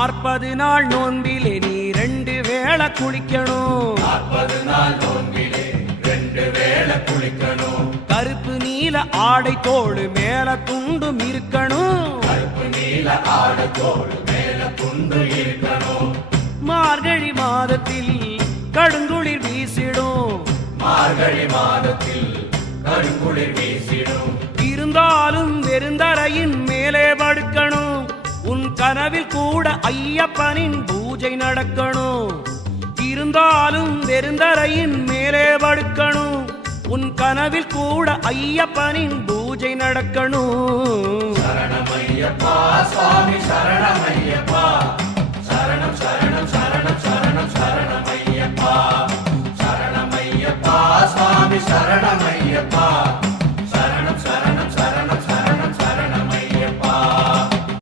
40 நாள் நோன்பிலே நீ 2 வேளை குளிக்கணும். 40 நாள் நோன்பிலே 2 வேளை குளிக்கணும். கருப்பு நீல ஆடை தோடு மேல துண்டும் இருக்கணும். கருப்பு நீல ஆடை தோடு மேல துண்டு இருக்கணும். மார்கழி மாதத்தில் கடுங்குளிர் வீசிடும். மார்கழி மாதத்தில் கடுங்குளிர் வீசிடும். இருந்தாலும் வெறுந்தரையின் மேலே படுக்கணும். உன் கனவில் கூட ஐயப்பனின் பூஜை நடக்கணும். இருந்தாலும் வெறுந்தரையின் மேலே படுக்கணும். உன் கனவில் கூட ஐயப்பனின் பூஜை நடக்கணும். சரணமையப்பா சுவாமி சரணமையப்பா. சரணம் சரணம் சரணம் சரணம் சரணமையப்பா. சரணமையப்பா சுவாமி சரணமையப்பா.